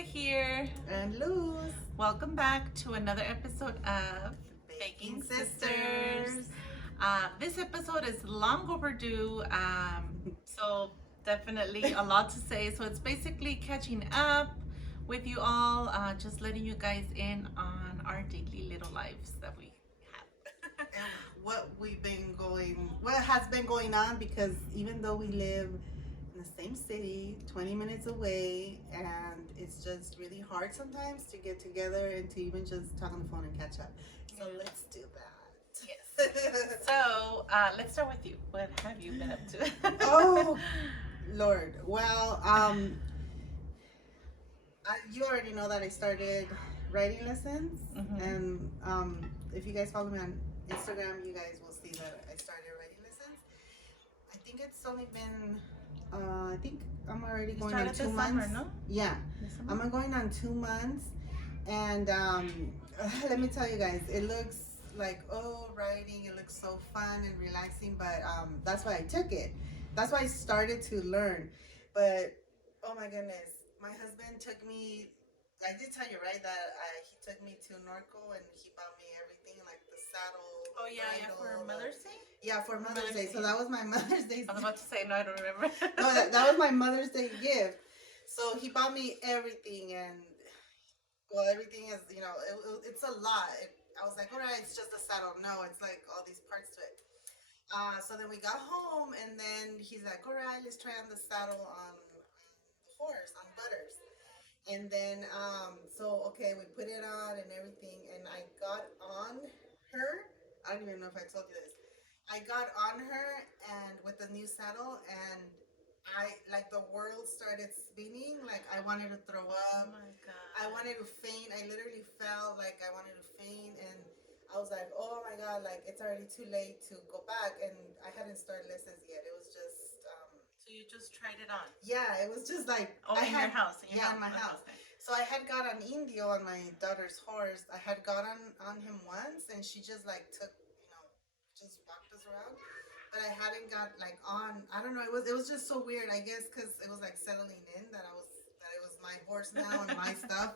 here. And Luz. Welcome back to another episode of Baking Sisters. This episode is long overdue, so definitely a lot to say. So it's basically catching up with you all, just letting you guys in on our daily little lives that we have. And what has been going on, because even though we live in the same city, 20 minutes away, and it's just really hard sometimes to get together and to even just talk on the phone and catch up. So let's do that. Yes. So let's start with you. What have you been up to? Oh, Lord. Well, you already know that I started writing lessons, and if you guys follow me on Instagram, you guys will see that I started writing lessons. I think it's only been, I think I'm already going on 2 months. Summer, no? Yeah, I'm going on 2 months, and let me tell you guys, it looks like, writing, it looks so fun and relaxing, but that's why I took it. That's why I started to learn. But oh my goodness, my husband took me. I did tell you, right, that he took me to Norco and he bought me everything, like the saddle. Oh yeah, for Mother's Day. Yeah, for Mother's Day. So that was my Mother's Day. I was about to say, no, I don't remember. No, that was my Mother's Day gift. So he bought me everything, and well, everything is, it's a lot. I was like, all right, it's just a saddle. No, it's like all these parts to it. So then we got home, and then he's like, all right, let's try on the saddle on the horse, on Butters. And then, okay, we put it on and everything, and I got on her. I don't even know if I told you this. I got on her and with the new saddle, and the world started spinning. Like, I wanted to throw up. Oh my God. I wanted to faint. I literally felt like I wanted to faint, and I was like, oh my God, like, it's already too late to go back. And I hadn't started lessons yet. It was just, so you just tried it on? yeah, it was just like, in your house? In my house. Okay. So I had got on Indio, on my daughter's horse. I had got on him once, and she just like took, just walked us around. But I hadn't got like on. I don't know. It was just so weird. I guess because it was like settling in that it was my horse now and my stuff.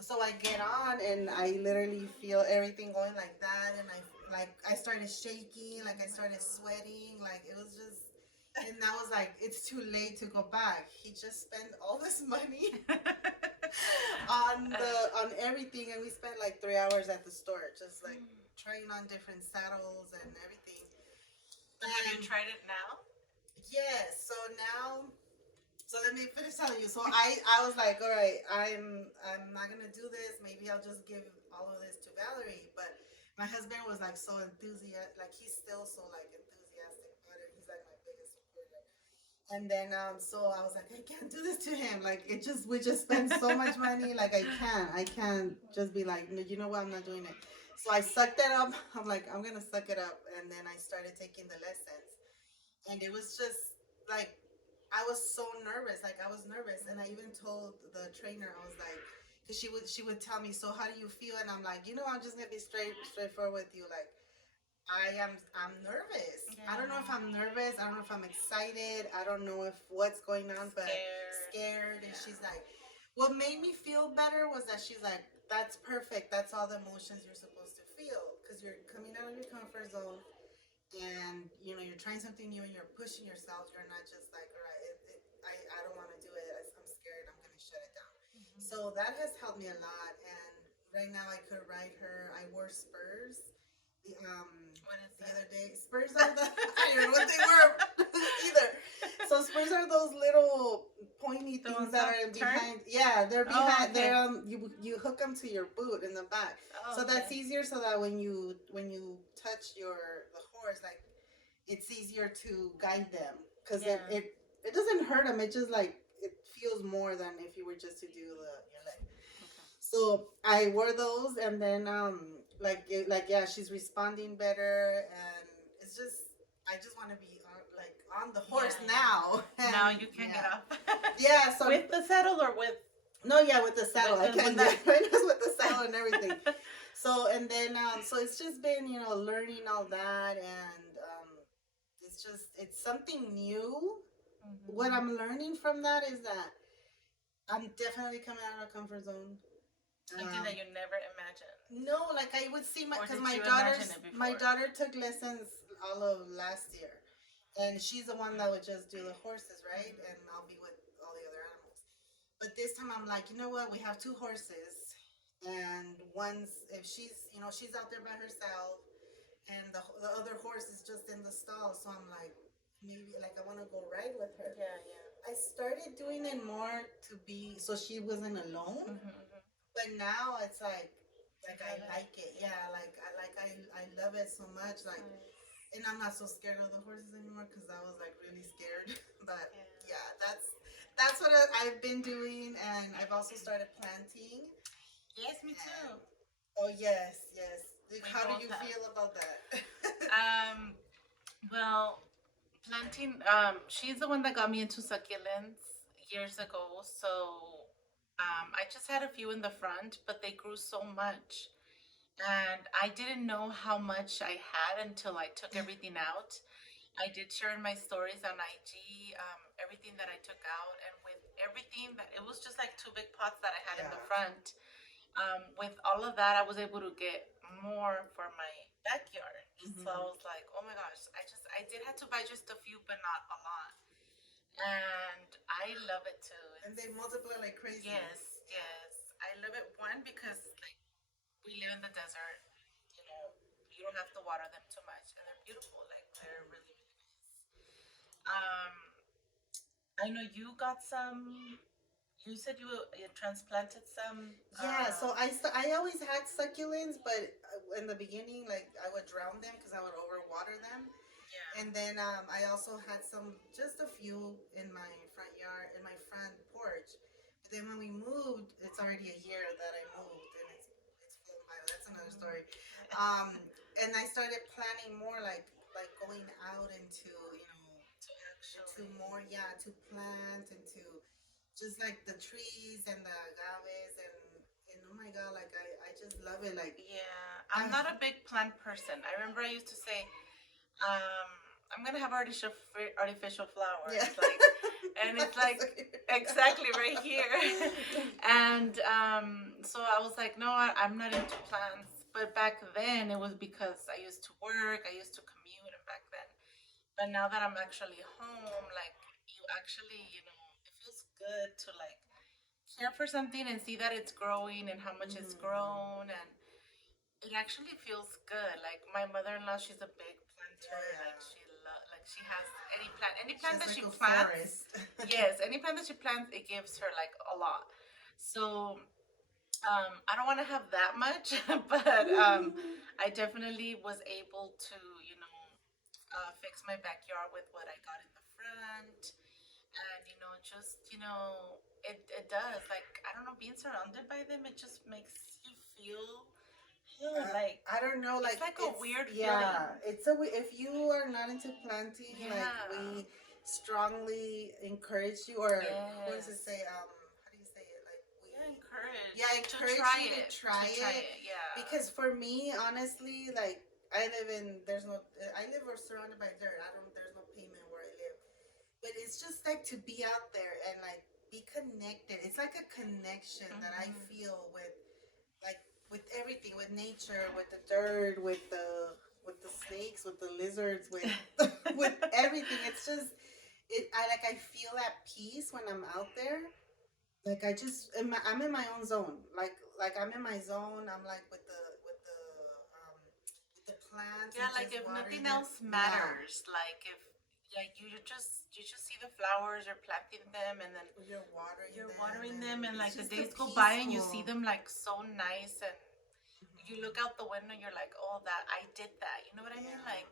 So I get on, and I literally feel everything going like that, and I started shaking, like I started sweating, like it was just. And I was like, it's too late to go back. He just spent all this money on everything, and we spent like 3 hours at the store just like trying on different saddles and everything. Have you tried it now? Yes. So let me finish telling you. So I was like, all right, I'm not gonna do this. Maybe I'll just give all of this to Valerie. But my husband was like so enthusiastic. Like, he's still so like enthusiastic about it. He's like my biggest supporter. And then so I was like, I can't do this to him. Like, we just spend so much money. Like, I can't just be like, you know what, I'm not doing it. So I sucked it up. I'm like, I'm gonna suck it up. And then I started taking the lessons, and it was just like, I was so nervous. Like, I was nervous, and I even told the trainer, I was like, because she would tell me, so how do you feel? And I'm like, I'm just gonna be straightforward with you. Like, I'm nervous. Yeah. I don't know if I'm nervous. I don't know if I'm excited. I don't know if what's going on, but scared. And she's like, what made me feel better was that she's like, that's perfect. That's all the emotions you're supposed to feel, because you're coming out of your comfort zone, and you're trying something new, and you're pushing yourself. You're not just like, all right, I don't want to do it. I'm scared. I'm gonna shut it down. So that has helped me a lot. And right now I could ride her. I wore spurs. The other day, spurs are I don't know what they were either. So spurs are those little pointy things that are behind. Yeah, they're behind. Okay. They're you hook them to your boot in the back. So that's easier, so that when you touch the horse, like, it's easier to guide them, because it doesn't hurt them. It just like, it feels more than if you were just to do your leg. Okay. So I wore those, and then she's responding better, and it's just, I just want to be on the horse now. Now you can get off. Yeah. So with the saddle or with? No, yeah, with the saddle. I can't get right now with the saddle and everything. So, and then so it's just been learning all that, and it's something new. What I'm learning from that is that I'm definitely coming out of my comfort zone. Something that you never imagined. No, like I would see Or because did my you daughter's imagine it my before? daughter took lessons all of last year, and she's the one that would just do the horses, right? And I'll be with all the other animals. But this time I'm like, you know what? We have two horses, and one's if she's she's out there by herself, and the other horse is just in the stall. So I'm like, maybe like I want to go ride with her. Yeah, yeah. I started doing it more to be so she wasn't alone, but now it's like I like it. Yeah, I love it so much. Like, and I'm not so scared of the horses anymore because I was like really scared. But yeah, that's what I've been doing, and I've also started planting. Yes, me too. Oh yes, yes. How do both you have. feel about that? Well, planting. She's the one that got me into succulents years ago. So, I just had a few in the front, but they grew so much, and I didn't know how much I had until I took everything out. I did share in my stories on IG everything that I took out, and with everything that it was just like two big pots that I had in the Yeah. front. With all of that, I was able to get more for my backyard. So I was like, oh my gosh, I did have to buy just a few, but not a lot, and I love it too. And they multiply like crazy. Yes, yes, I love it. One because like we live in the desert, you know, you don't have to water them too much, and they're beautiful. Like they're really, really nice. Um, I know you got some. You said you transplanted some. Yeah, so I always had succulents, but in the beginning, like I would drown them because I would overwater them. Yeah. And then I also had some, just a few in my front yard, in my front porch. But then when we moved, it's already a year that I moved, and it's full my. That's another story. Um, and I started planning more, like going out into To to actually. more, yeah, to plant and to just like the trees and the agaves and oh my god, like I just love it. Like Yeah, I I'm not a big plant person. I remember I used to say, um, I'm gonna have artificial flowers, yeah. like, and it's like exactly right here. And so I was like, no, I'm not into plants. But back then, it was because I used to work, I used to commute, and back then. But now that I'm actually home, like, you actually, it feels good to like care for something and see that it's growing and how much it's grown, and it actually feels good. Like my mother-in-law, she's a big planter. Like like she has any plant that She's she like a plants. forest. Yes, any plant that she plants, it gives her like a lot. So I don't want to have that much, but I definitely was able to, fix my backyard with what I got in the front, and just it does, like, I don't know, being surrounded by them, it just makes you feel like I don't know, like it's like a weird yeah, feeling. it's if you are not into planting, like Yeah. we strongly encourage you, or what does it Yes. say? How do you say it? Like we, Yeah, encourage. yeah, To encourage try you to it. try To try it it. Yeah. because for me, honestly, like I live in there's no I live surrounded by dirt. I don't there's no pavement where I live, but it's just like to be out there and like be connected. It's like a connection that I feel like with everything, with nature, with the dirt, with the snakes, with the lizards, with with everything. It's just I feel at peace when I'm out there. Like I just I'm in my own zone. Like I'm in my zone. I'm like with the plants Yeah, and like just if watering nothing them. else Yeah, matters, like if like you just see the flowers, you're planting them, and then you're you're watering and them, and it's like the just a days go by and you see peaceful. them like so nice, and you look out the window, you're like, oh, that I did that. You know what I mean? Yeah. Like,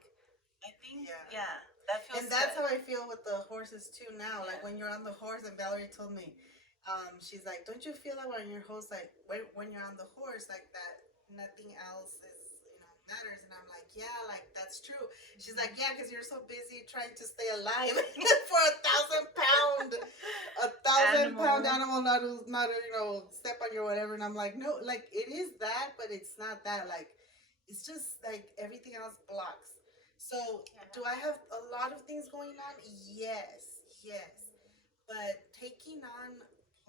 I think, Yeah. yeah, that feels And that's good. how I feel with the horses too now. Like Yeah. when you're on the horse, and Valerie told me, she's like, "Don't you feel that when you're horse, like when you're on the horse, like that, nothing else is matters?" And I'm like, "Yeah, like that's true." She's like, "Yeah, because you're so busy trying to stay alive for a 1,000 pound Animal. animal not to step on you or whatever." And I'm like, "No, like it is that, but it's not that. Like it's just like everything else blocks." So, do I have a lot of things going on? Yes, yes. But taking on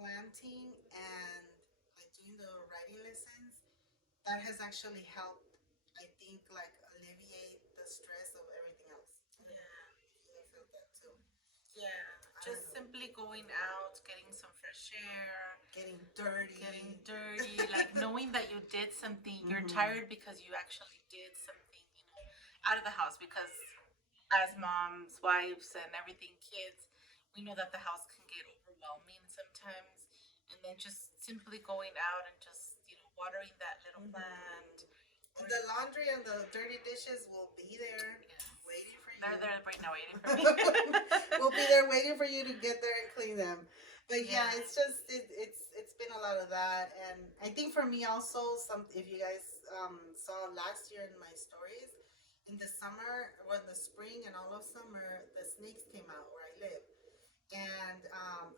planting and like doing the writing lessons, that has actually helped, I think, like alleviate the stress of everything else. I don't know if you have felt that too. Yeah, I just don't know. simply going out, getting some fresh air, Getting dirty. getting dirty, like knowing that you did something. You're Mhm. tired because you actually did something, out of the house. Because as moms, wives, and everything, kids, we know that the house can get overwhelming sometimes. And then just simply going out and just, watering that little plant. And the laundry and the dirty dishes will be there Yes. waiting for you. They're there right now waiting for me. We'll be there waiting for you to get there and clean them. But yeah, Yeah. it's just it's been a lot of that, and I think for me also, some if you guys saw last year in my stories, in the summer or the spring and all of summer, the snakes came out where I live, and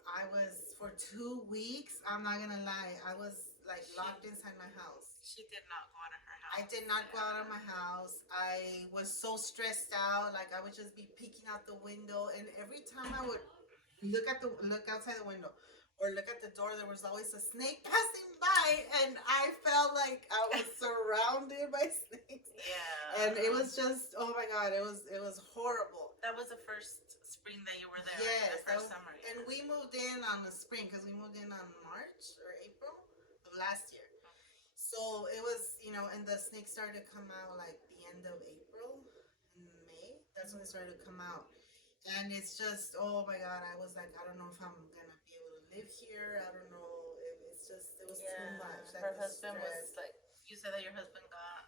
I was for 2 weeks. I'm not gonna lie, I was like locked inside my house. She did not go out of her house. I did not go out of my house. I was so stressed out. Like I would just be peeking out the window, and every time I would look outside the window or look at the door, there was always a snake passing by, and I felt like I was surrounded by snakes. Yeah. And it was just, oh my god, it was horrible. That was the first spring that you were there. Yes, The first summer. and we moved in on the spring because we moved in on March or April of last year. So it was, and the snakes started to come out like the end of April and May. That's when they started to come out. And it's just, oh my God, I was like, I don't know if I'm going to be able to live here. I don't know if it's just, it was too much. Her the husband was stress. like, you said that your husband got,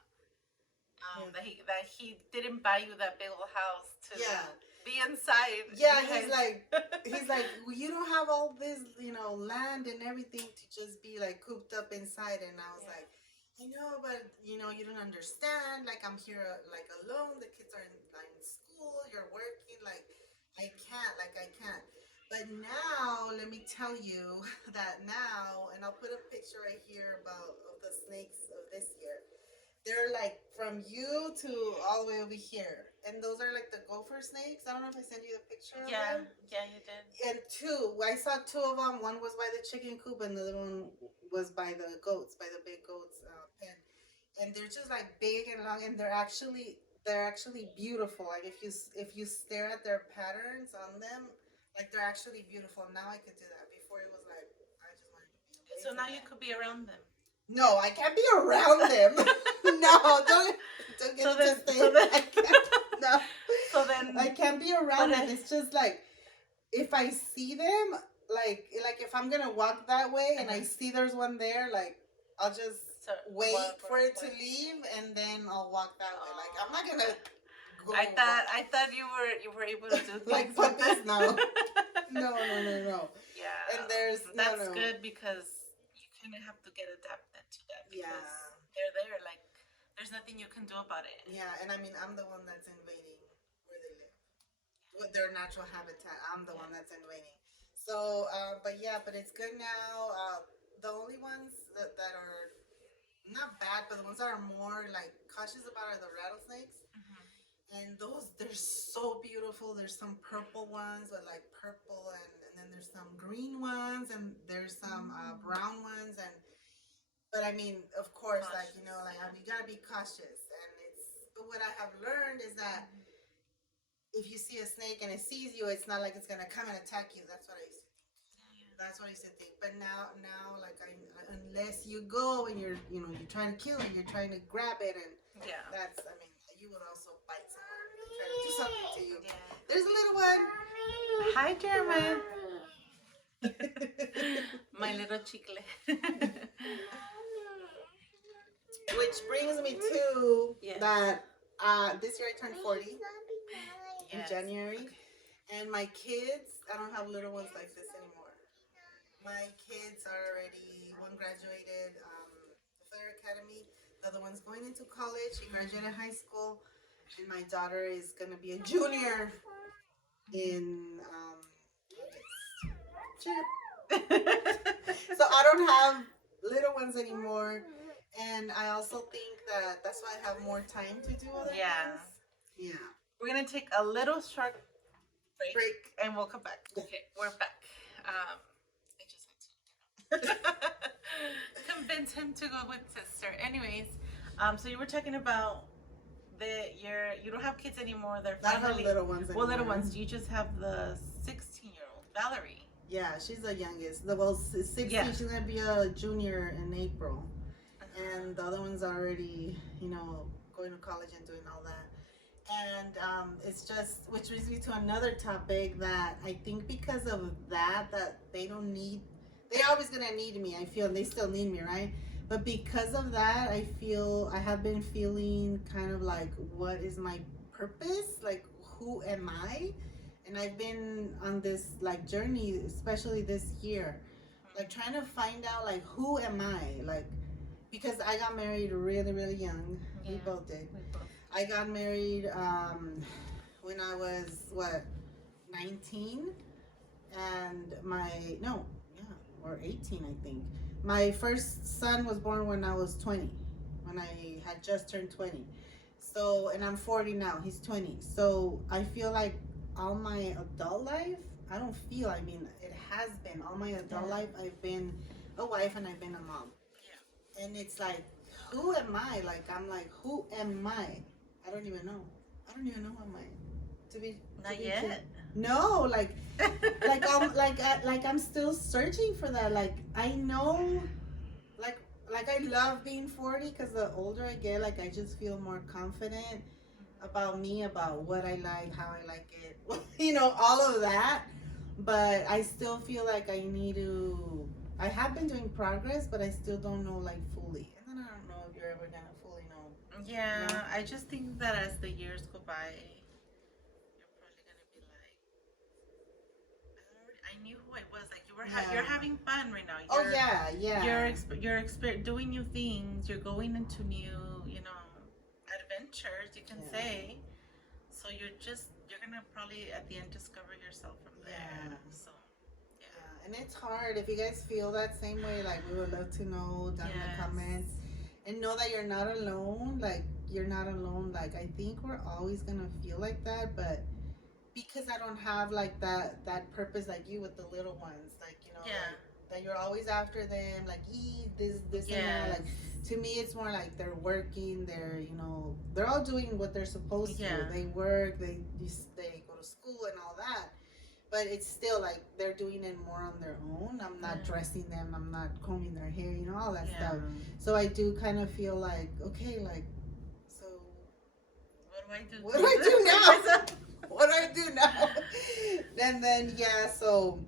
Yeah. that he didn't buy you that big old house to Yeah. be inside. Yeah, You he's like, well, you don't have all this, land and everything to just be like cooped up inside. And I was like, I know, but you don't understand. Like I'm here, like alone. The kids are in school. You're working. Like I can't. But now, let me tell you that now, and I'll put a picture right here of the snakes of this year. They're like from you to all the way over here, and those are like the gopher snakes. I don't know if I sent you the picture of them. Yeah, you did. And I saw two of them. One was by the chicken coop, and the other one was by the goats, by the big goats pen. And they're just like big and long, and they're actually beautiful. Like if you stare at their patterns on them, like they're actually beautiful. Now I could do that. Before it was like I just wanted to be away So from now that. you could be around them. No, I can't be around them. No, don't get So it then- twisted. so then- I can't, no. So then, I can't be around But them. It's just like if I see them, like if I'm gonna walk that way and I see there's one there, like I'll just wait for it to leave and then I'll walk that way. Like I'm not gonna go. I thought you were able to do Like things with puppies, them. no. No. Yeah. And there's that's no. good because you kind of have to get adapted to that because Yeah. they're there. Like there's nothing you can do about it. Yeah, and I mean I'm the one that's invading where they live, with their natural habitat. I'm the one that's invading. So, but it's good now. The only ones that are not bad, but the ones that are more like cautious about are the rattlesnakes. And those, they're so beautiful. There's some purple ones with like purple, and then there's some green ones, and there's some brown ones. But I mean, of course, like you gotta be cautious. But what I have learned is that if you see a snake and it sees you, it's not like it's gonna come and attack you. That's what I used to think. That's what I used to think. But now, like unless you go and you're trying to kill it, you're trying to grab it, and you would also bite someone and try to do something to you. Yeah. There's a little one. Hi, Jeremiah. My little chicle. Which brings me to Yes. that. This year I turned 40 in Yes. January, and my kids. I don't have little ones like this anymore. My kids are already. One graduated the Fire Academy. The other one's going into college. She graduated high school, and my daughter is gonna be a junior in August. So I don't have little ones anymore, and I also think that's why I have more time to do other Yeah. things. Yeah. We're gonna take a little short break, Break. and we'll come back. Okay, we're back. I just had to Nothing to go with sister. Anyways, so you were talking about you don't have kids anymore. They're Not her finally little ones well, little anymore. ones. You just have the 16-year-old Valerie. Yeah, she's the youngest. Well, 16. Yeah. She's gonna be a junior in April, and the other one's already, going to college and doing all that. And it's just, which brings me to another topic that I think because of that they don't need. They're always gonna need me. I feel they still need me, right? But because of that, I have been feeling kind of like, what is my purpose? Like, who am I? And I've been on this like journey, especially this year, like trying to find out like, who am I? Like, because I got married really, really young. Yeah. We both did. We both. I got married when I was 19, and or 18, I think. My first son was born when I was 20, when I had just turned 20. So, and I'm 40 now. He's 20. So I feel like all my adult life, it has been all my adult life. I've been a wife and I've been a mom. Yeah. And it's like, who am I? Like, I'm like, who am I? I don't even know who am I. Not yet. No, like I'm still searching for that. Like, I know, like I love being 40 because the older I get, like I just feel more confident about me, about what I like, how I like it, all of that. But I still feel like I have been doing progress, but I still don't know like fully. And then I don't know if you're ever gonna fully know. Yeah, No. I just think that as the years go by, you're probably gonna be like, I knew who I was. Like you're having fun right now. Oh yeah. You're doing new things. You're going into new, adventures. You can say. So you're gonna probably at the end discover yourself from there. Yeah. So. Yeah, and it's hard. If you guys feel that same way, like, we would love to know down in the comments. And know that you're not alone. Like, you're not alone. Like, I think we're always gonna feel like that, but because I don't have like that purpose like you with the little ones, like, like, that you're always after them, like, this and that. Like, to me, it's more like they're working. They're all doing what they're supposed to. They work. They go to school and all that. But it's still like they're doing it more on their own. I'm not dressing them. I'm not combing their hair, all that stuff. So I do kind of feel like, okay, like, so what do I do? What do I do now? What do I do now? And then, so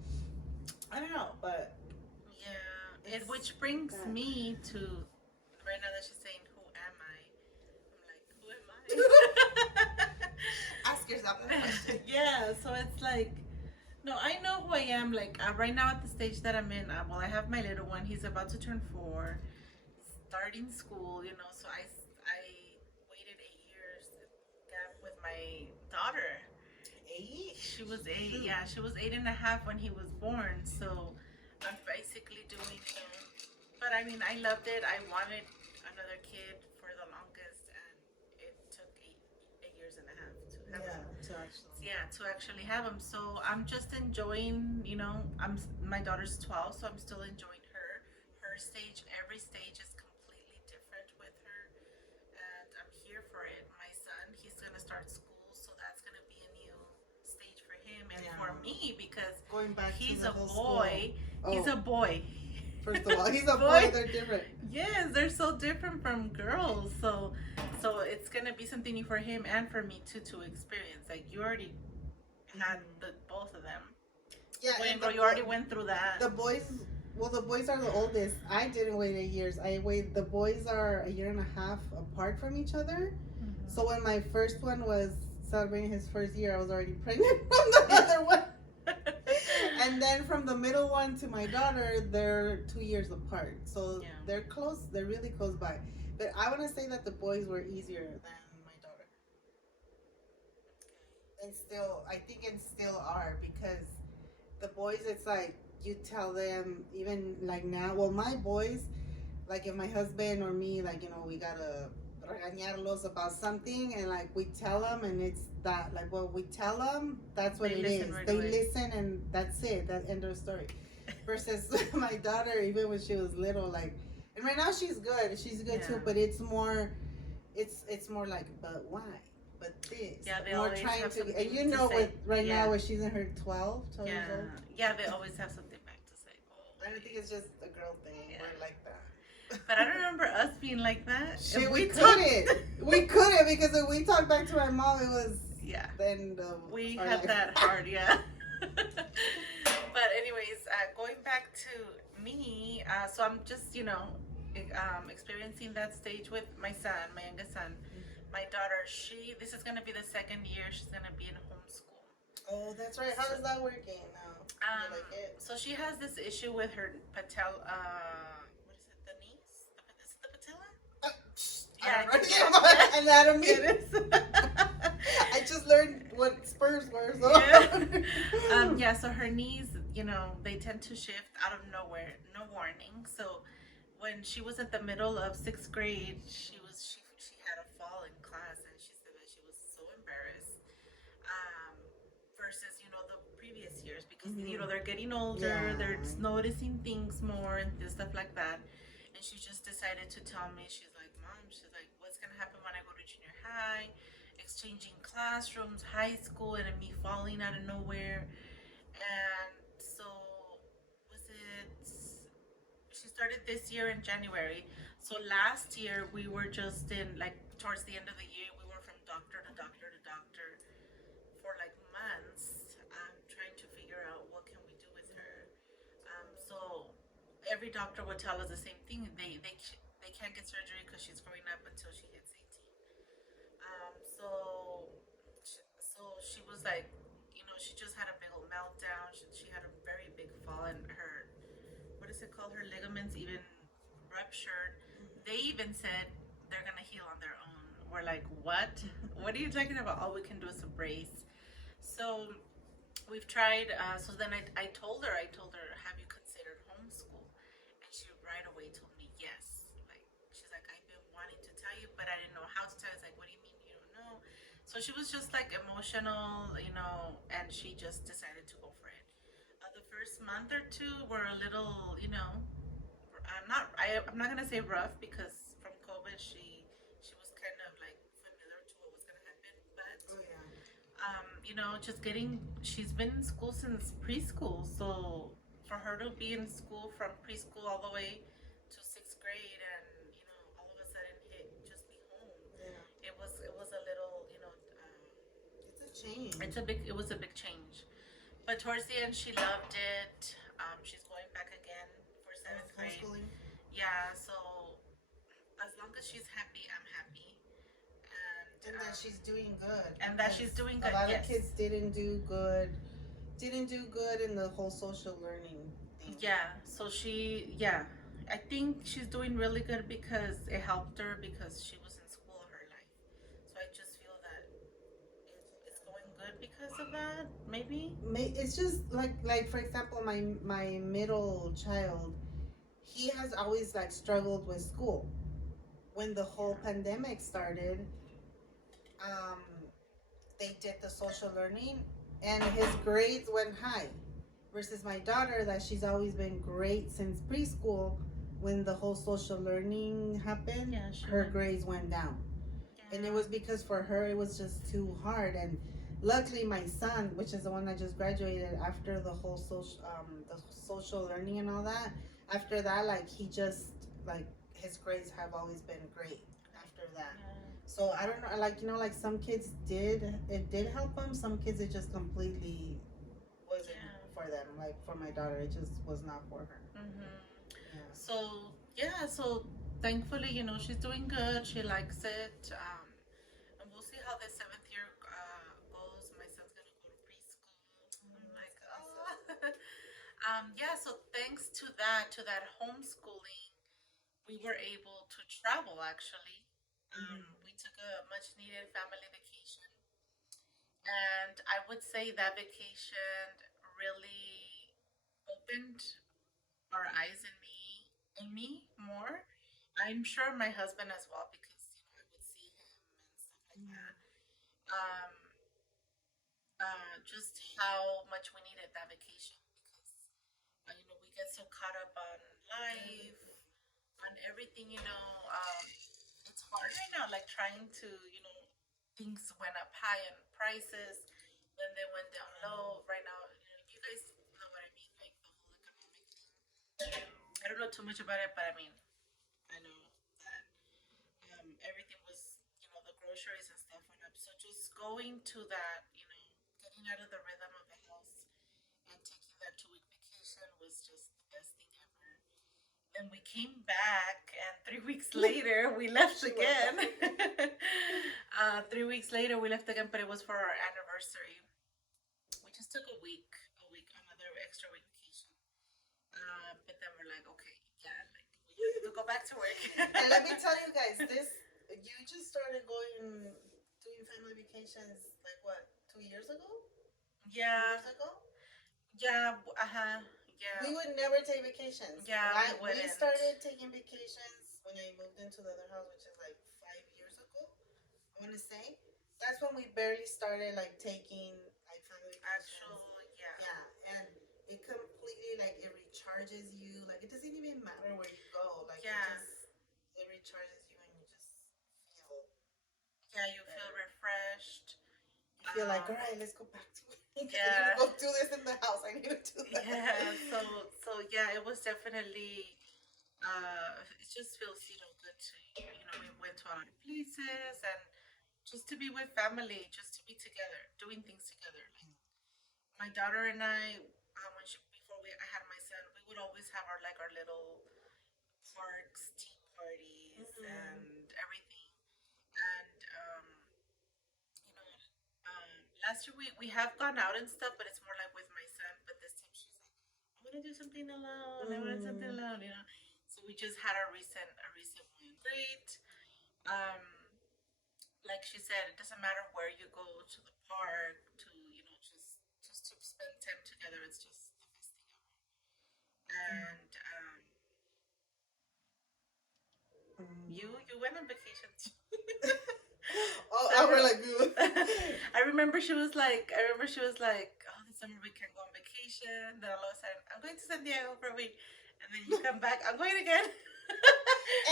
I don't know, but which brings me to right now that she's saying, who am I? I'm like, who am I? Ask yourself that question. So it's like, no, I know who I am. Like, right now at the stage that I'm in, I have my little one. He's about to turn 4, starting school, so I waited 8 years gap with my daughter. 8? She was 8, she was 8.5 when he was born. So I'm basically doing, but I mean, I loved it. I wanted another kid for the longest, and it took 8 years and a half to have him. To actually have him. So I'm just enjoying, my daughter's 12, so I'm still enjoying her stage. Every stage is completely different with her, and I'm here for it. My son, he's gonna start school, so that's gonna be a new stage for him and for me, because going back he's to a boy. He's a boy. First of all, he's a boy. They're different. Yes, they're so different from girls. So it's gonna be something new for him and for me too to experience. Like, you already had both of them. Yeah, you already went through that. The boys are the oldest. I didn't wait 8 years. The boys are 1.5 years apart from each other. Mm-hmm. So when my first one was celebrating his first year, I was already pregnant from the other one. And then from the middle one to my daughter, they're 2 years apart. So they're close. They're really close by. But I want to say that the boys were easier than my daughter. And still are, because the boys, it's like, you tell them, even like now, well, my boys, like, if my husband or me, like, we gotta regañarlos about something, and like we tell them, and it's that, like, what we tell them, that's what it is. They listen, and that's it. That end of story. Versus my daughter, even when she was little, like, And right now she's good. She's good Yeah. too, but it's more like, but why? But this. Yeah, they More always trying have to, something and you to know, say. with right Yeah. now where she's in her 12 years Yeah, old. yeah, they always have something back to say. I don't think it's just a girl thing. Yeah. We're like that. But I don't remember us being like that. Shit, If we talked- couldn't. We couldn't because if we talked back to my mom, it was Yeah, the end of we our had life. that hard, yeah. But anyways, going back to me, so I'm just, experiencing that stage with my son, my youngest son. My daughter, this is going to be the second year she's going to be in homeschool. Oh, that's right. How is that working now? You like it? So she has this issue with her what is it, the knees? Is it the patella? Yeah, anatomy. It is. I just learned what spurs were. So. Yeah, so her knees, they tend to shift out of nowhere, no warning. So when she was at the middle of 6th grade, she had a fall in class, and she said that she was so embarrassed. Versus the previous years, because they're getting older, Yeah. they're noticing things more and stuff like that. And she just decided to tell me, she's like, Mom, she's like, what's gonna happen when I go to junior high, exchanging classrooms, high school, and me falling out of nowhere. And so she started this year in January. So last year we were just in, like, towards the end of the year, we were from doctor to doctor to doctor for like months, trying to figure out what can we do with her. So every doctor would tell us the same thing. They can't get surgery because she's growing up until she hits 18. So she was like, she just had a big old meltdown. She had a very big fall, and her, what is it called? Her ligaments even ruptured. They even said they're gonna heal on their own. We're like, what? What are you talking about? All we can do is a brace. So we've tried. So then I told her, have you considered homeschool? And she right away told me yes. Like, she's like, I've been wanting to tell you, but I didn't know how to tell you. I was like, what do you mean you don't know? So she was just like emotional, and she just decided to go for it. The first month or two were a little, I'm not gonna say rough, because from COVID she was kind of like familiar to what was gonna happen, but Oh, yeah. she's been in school since preschool, so for her to be in school from preschool all the way to 6th grade, and all of a sudden just be home, Yeah. it was a little, It's a change. it was a big change. But towards the end, she loved it. She's going back again for 7th grade. Homeschooling. Yeah, so as long as she's happy, I'm happy. And that she's doing good. And that she's doing good, A lot yes. of kids didn't do good in the whole social learning thing. Yeah, so I think she's doing really good because it helped her, because she was in school all her life. So I just feel that it's going good because of that, maybe. It's just like for example, my middle child, he has always like struggled with school. When the whole pandemic started, they did the social learning, and his grades went high. Versus my daughter, that she's always been great since preschool. When the whole social learning happened, Yeah, she her went- grades went down. Yeah. And it was because for her it was just too hard. And luckily my son, which is the one that just graduated after the whole social learning and all that, after that, like, he just, like, his grades have always been great after that. Yeah. So I don't know, like, like some kids did help them, some kids it just completely wasn't for them. Like for my daughter, it just was not for her. So thankfully, she's doing good. She likes it. And we'll see how the 7th year goes. My son's gonna go to preschool. I'm like, oh. So thanks to that homeschooling, we were able to travel, actually. We took a much needed family vacation. And I would say that vacation really opened our eyes in me more. I'm sure my husband as well, because I would see him and stuff like that. Um, just how much we needed that vacation, because we get so caught up on life, on everything, it's hard right now. Like trying to, things went up high in prices, then they went down low. Right now, you guys know what I mean, like the whole economic thing. I don't know too much about it, but I mean, I know that everything was, the groceries and stuff went up. So just going to that, getting out of the rhythm of the house and taking that 2 week vacation was just the best thing ever. Then we came back, and 3 weeks later we left She went again. back. 3 weeks later we left again, but it was for our anniversary. We just took a week, another extra week vacation. But then we're like, okay, yeah, like we have to go back to work. And let me tell you guys, you just started doing family vacations like what, 2 years ago? Yeah, 2 years ago? yeah, yeah, We would never take vacations. yeah. We We wouldn't. started taking vacations when I moved into the other house, which is like 5 years ago. I want to say that's when we barely started like taking like family vacations. Actually, yeah, Yeah, and it completely like it recharges you. Like it doesn't even matter where you go. Like Yeah. it recharges you, and you just feel yeah. You feel refreshed. you feel like, Um, all right, let's go back to it. I need Yeah. to go do this in the house. I need to do that. Yeah. So yeah, it was definitely. It just feels good to we went to a lot of places and just to be with family, just to be together, doing things together. Like my daughter and I, before I had my son, we would always have our little parks, tea parties, Mhm. and everything. And you know, last year we have gone out and stuff, but it's more like with my son. But this time she's like, I want to do something alone. I want to do something Mhm. alone. So we just had a recent one. Great. Um, like she said, it doesn't matter where you go to the park to just to spend time together. It's just the best thing ever. And you went on vacation too. Oh, So I were like, ooh. I remember she was like, oh, this summer we can go on vacation. Then all of a sudden, I'm going to San Diego for a week, and then you come back, I'm going again.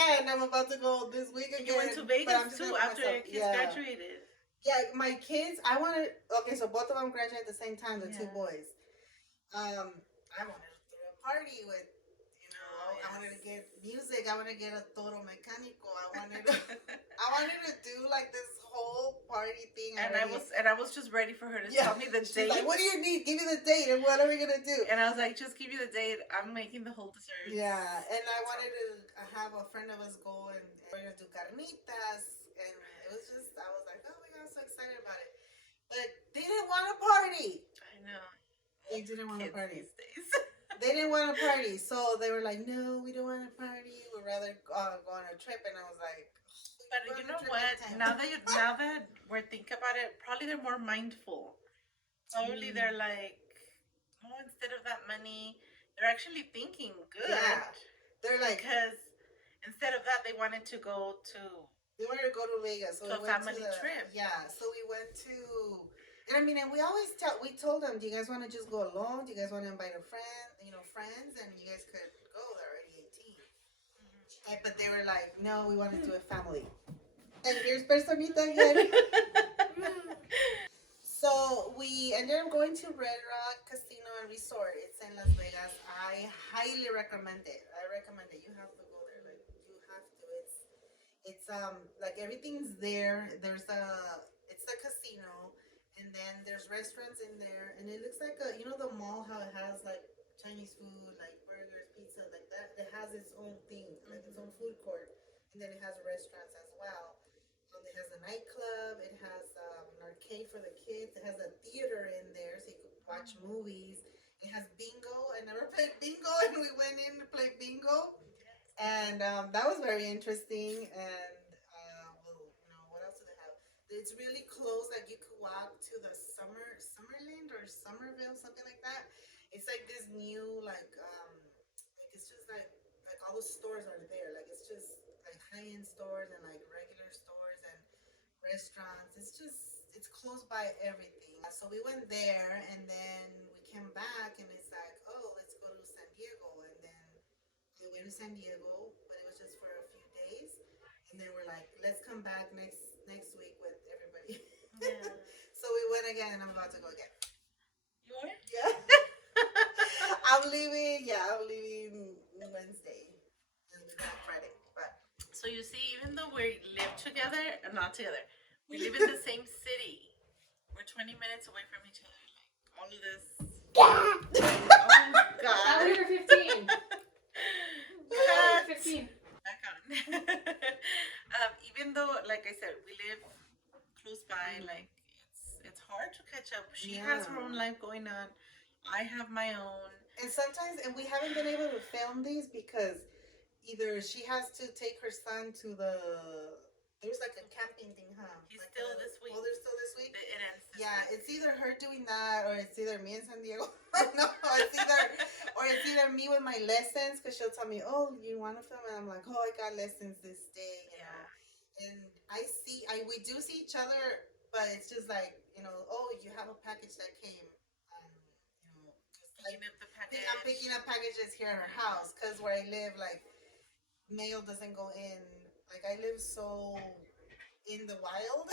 And I'm about to go this week again. You went to but I'm Vegas just too gonna put after your myself- kids graduated. Yeah, my kids. I wanted. Okay, so both of them graduated at the same time. The two Yeah. boys. I wanted to throw a party with. Oh, I wanted to yes. get music. I wanted to get a toro mecánico. I wanted to do like this whole party thing. And I was just ready for her to Yeah. tell me the She's date. like, what do you need? Give me the date, and what are we gonna do? And I was like, just give me the date. I'm making the whole dessert. Yeah, and I wanted to have a friend of us go, and we're gonna do carnitas, and it was just I was like, oh my god, I'm so excited about it. But they didn't want to party. I know. They didn't want to Kids party. these days. They didn't want to party, so they were like, no, we don't want to party. We'd rather go on a trip. And I was like, But go on you a know trip what? anytime. Now that we're thinking about it, probably they're more mindful. Probably they're like, oh, instead of that money, they're actually thinking good. Yeah. They're like, Because instead of that, they wanted to go to they wanted to go to Vegas, so To a we went family trip. Yeah, so we went to, and I mean, and we told them, do you guys want to just go alone? Do you guys want to invite a friend, friends, and you guys could go. They're already 18. But they were like, no, we want to do a family. And here's Personita again. So we ended up going to Red Rock Casino and Resort. It's in Las Vegas. I highly recommend it. You have to go there. Like you have to. It's like everything's there. It's a casino, and then there's restaurants in there, and it looks like the mall, how it has like Chinese food, like burgers, pizza, like that. It has its own thing, like its own food court, and then it has restaurants as well. It has a nightclub. It has an arcade for the kids. It has a theater in there, so you could watch movies. It has bingo. I never played bingo, and we went in to play bingo, and that was very interesting. And what else do they have? It's really close. Like you could walk to the Summerland or Somerville, something like that. It's like this new like it's just like all the stores are there. Like it's just like high end stores and like regular stores and restaurants. It's close by everything. So we went there, and then we came back, and it's like, oh, let's go to San Diego, and then we went to San Diego, but it was just for a few days, and then we're like, let's come back next week with everybody. Yeah. So we went again, and I'm about to go again. You are? Yeah. I'm leaving. Yeah, I'm leaving Wednesday. And be back Friday. But So you see, even though we live together, not together, we live in the same city. We're 20 minutes away from each other. Like all of this. Oh Thought we God. were 15. Cut. 15. Back on. Even though, like I said, we live close by, like it's hard to catch up. She has her own life going on. I have my own. and sometimes, and we haven't been able to film these because either she has to take her son to the. There's like a camping thing, huh? He's Like still this week. Oh, they're still this week. It ends this Yeah, week. it's either her doing that or it's either me and San Diego. No, it's either me with my lessons because she'll tell me, "Oh, you want to film?" And I'm like, "Oh, I got lessons this day," you know. And we do see each other, but it's just like, "Oh, you have a package that came." You know, 'cause Picking up the package. I'm picking up packages here at her house because where I live, like, mail doesn't go in. Like, I live so in the wild.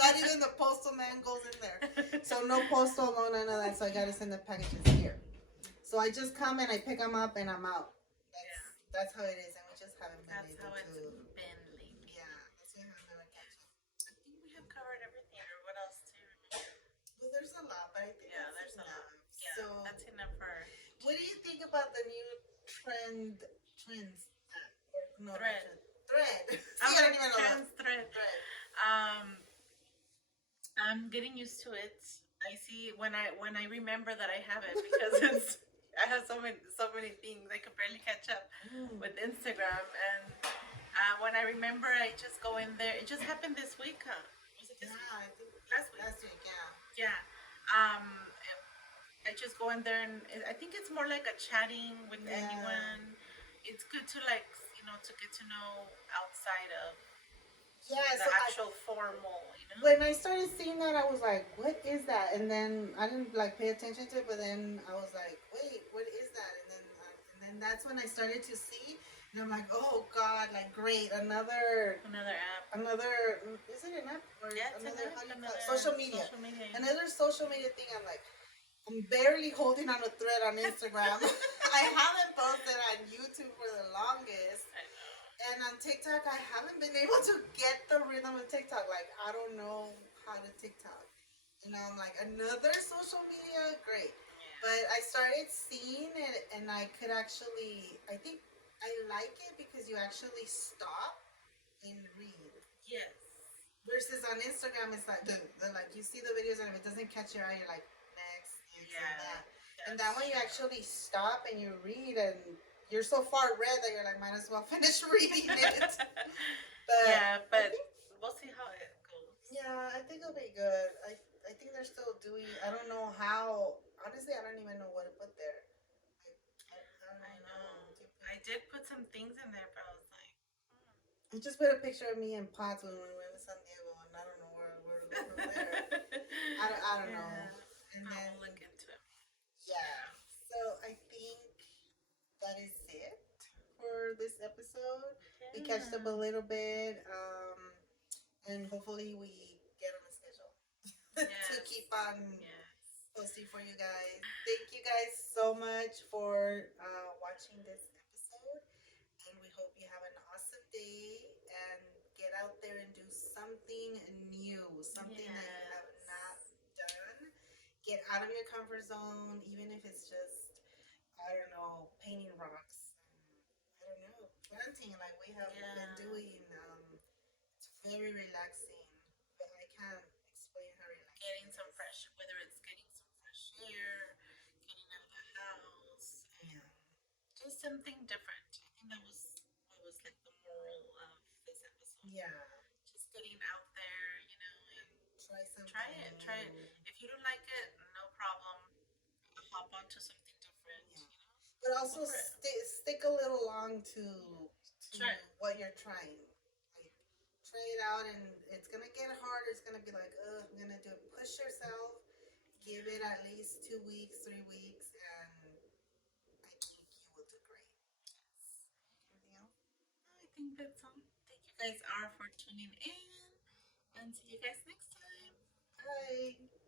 Not even the postal man goes in there. So no postal, no none of that. So I gotta send the packages here. So I just come and I pick them up and I'm out. That's how it is, and we just haven't been That's able how it's to. been lately. Yeah, that's what haven't been able to catch up. I think we have covered everything. Or what else to remember? Well, there's a lot, but I think Yeah, that's there's a enough. lot. Yeah, So, that's enough for what do you think about the new trends app? Or no, Thread. Thread. See, I don't even know that. Thread. Thread. I'm getting used to it. I see when I remember that I have it because I have so many things I could barely catch up with Instagram, and when I remember, I just go in there. It just happened this week, huh? Was it this week? Yeah, I think Last week. last week, yeah. Yeah. I just go in there, and I think it's more like a chatting with Yeah. anyone. It's good to to get to know outside of Yeah, the so actual formal, when I started seeing that, I was like, "What is that?" And then I didn't pay attention to it. But then I was like, "Wait, what is that?" And then that's when I started to see. And I'm like, "Oh God, like great, another Another app. is it an app or Yeah, it's another, an how app, do you call it? another Social media? Social media. Another social media thing." I'm like, I'm barely holding on a thread on Instagram. I haven't posted on YouTube for the longest. I know. And on TikTok, I haven't been able to get the rhythm of TikTok. Like, I don't know how to TikTok. I'm like, another social media? Great. But I started seeing it, and I could actually, I think I like it because you actually stop and read. Yes. Versus on Instagram, it's like, like you see the videos, and if it doesn't catch your eye, you're like, next, and that. And that one, you actually stop and you read, and you're so far read that you're like, might as well finish reading it. But we'll see how it goes. Yeah, I think it'll be good. I think they're still doing. I don't know how. Honestly, I don't even know what to put there. I know. I did put some things in there, but I was like, I just put a picture of me in pots when we went to San Diego, and I don't know where to go from there. I don't know. And then I'll look into it. yeah. So I think that is it for this episode. We catched up a little bit, and hopefully we get on the schedule to keep on posting for you guys. Thank you guys so much for watching this episode, and we hope you have an awesome day and get out there and do something new, something that you have not done. Get out of your comfort zone, even if it's just, I don't know, painting rocks. I don't know, planting like we have been doing. It's very relaxing, but I can't explain how relaxing. Getting some fresh, whether it's getting some fresh air, getting out of the house, and just something different. I think that was what was like the moral of this episode. Yeah. Just getting out there, and Try something. Try it. If you don't like it, no problem. Hop onto something different. But also stick a little long to what you're trying. Like, try it out, and it's gonna get hard. It's gonna be like, I'm gonna do it. Push yourself. Give it at least 2 weeks, 3 weeks, and I think you will do great. Anything else? it. So thank you guys all for tuning in, and see you guys next time. Bye.